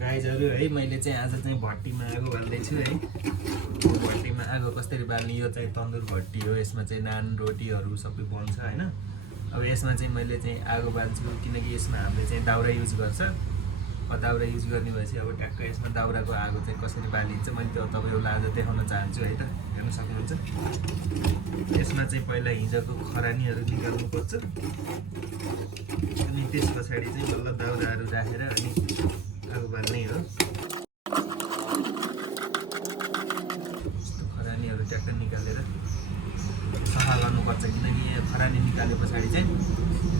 गाइजहरु है मैले चाहिँ आज चाहिँ भट्टीमा आगो बाल्दैछु है। भट्टीमा आगो कसरी बाल्ने यो चाहिँ तन्दुर भट्टी हो। यसमा चाहिँ नान रोटीहरू सबै बन्छ हैन। अब यसमा चाहिँ मैले चाहिँ आगो बाल्छु किनकि यसमा हामीले चाहिँ दाउरा युज गर्छ। दाउरा युज गर्ने भएपछि अब ट्याक्क यसमा दाउराको आगो चाहिँ कसरी बालिन्छ मैले त्यो तपाईहरुलाई आज देखाउन चाहन्छु है त। हेर्न सक्नुहुन्छ। यसमा चाहिँ पहिला हिजोको खरानीहरू निकाल्नु पर्छ। अनि त्यसपछि चाहिँ बल्ल दाउराहरू राखेर अनि आगो बाल्ने हो। यस्तो खरानीहरू ट्याक्क निकालेर सफा गर्नुपर्छ किनकि खरानी निकाले पछाडि चाहिँ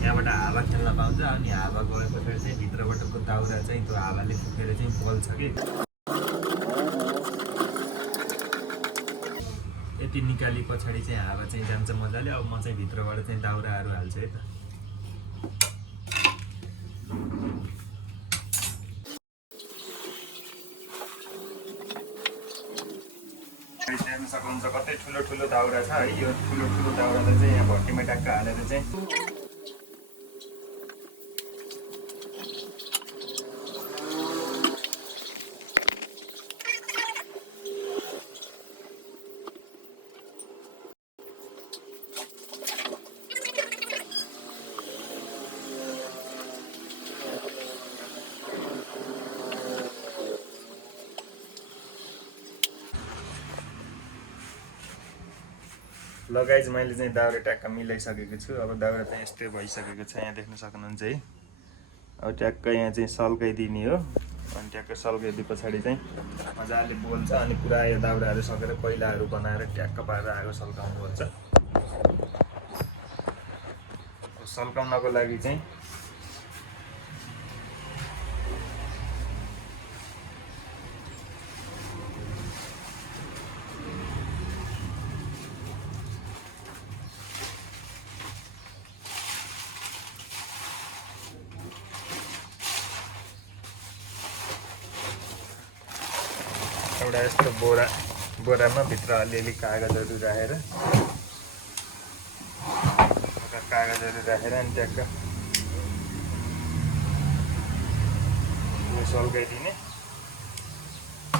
यहाँबाट हावा खेल्न पाउँछ अनि हावा गए पछाडि चाहिँ भित्रबाटको दाउरा चाहिँ त्यो हावाले फुकेर चाहिँ बल्छ के। यति निकाली पछाडि चाहिँ हावा चाहिँ जान्छ मजाले। अब म चाहिँ भित्रबाट चाहिँ दाउराहरू हाल्छु है त। हेर्न सक्नुहुन्छ कतै ठुलो ठुलो दाउरा छ है। यो ठुलो ठुलो दाउरालाई चाहिँ यहाँ भट्टीमा ट्याक्क हालेर चाहिँ ल गाइज मैले चाहिँ दाउरा ट्याक्क मिलाइसकेको छु। अब दाउरा चाहिँ यस्तै भइसकेको छ यहाँ देख्न सक्नुहुन्छ है। अब ट्याक्क यहाँ चाहिँ सल्काइदिने हो। अनि ट्याक्क सल्काइदिए पछाडि चाहिँ मजाले बोल्छ अनि पुरा यो दाउराहरू सकेर कोइलाहरू बनाएर ट्याक्क पारेर आगो सल्काउनुपर्छ। सल्काउनको लागि चाहिँ एउटा यस्तो बोरामा भित्र अलिअलि कागजहरू राखेर अनि ट्याक्क सल्काइदिने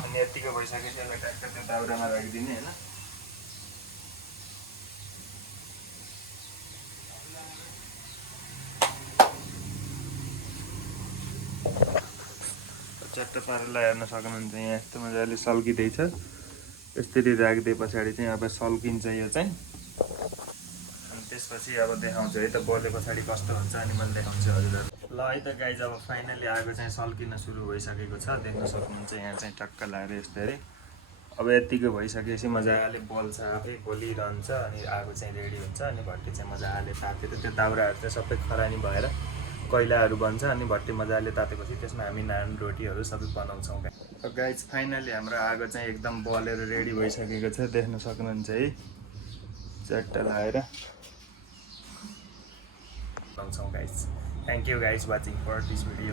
अनि यतिको भइसकेपछि यसलाई ट्याक्क त्यो दाउरामा राखिदिने हैन। चट्ट पारेर हेर्न सक्नुहुन्छ यहाँ यस्तो मजाले सल्किँदैछ। यसरी राख्दै पछाडि चाहिँ अब सल्किन्छ यो चाहिँ। अनि त्यसपछि अब देखाउँछु है त बले पछाडि कस्तो हुन्छ अनि मैले देखाउँछु हजुरहरु। ल है त गाइज अब फाइनली आगो चाहिँ सल्किन सुरु भइसकेको छ। देख्न सक्नुहुन्छ यहाँ चाहिँ टक्क लाएर यसरी। अब यतिको भइसकेपछि मजाले बल्छ आफै बलिरहन्छ अनि आगो चाहिँ रेडी हुन्छ अनि भट्टी चाहिँ मजाले तातेर त्यो दाउराहरू चाहिँ सबै खरानी भएर कोइलाहरू बन्छ अनि भट्टी मजाले तातेपछि त्यसमा हामी नान रोटीहरू सबै बनाउँछौँ। गाइज फाइनली हाम्रो आगो चाहिँ एकदम बलेर रेडी भइसकेको छ देख्न सक्नुहुन्छ है। चट्ट लाएर बनाउँछौँ guys. Thank you guys watching for this video.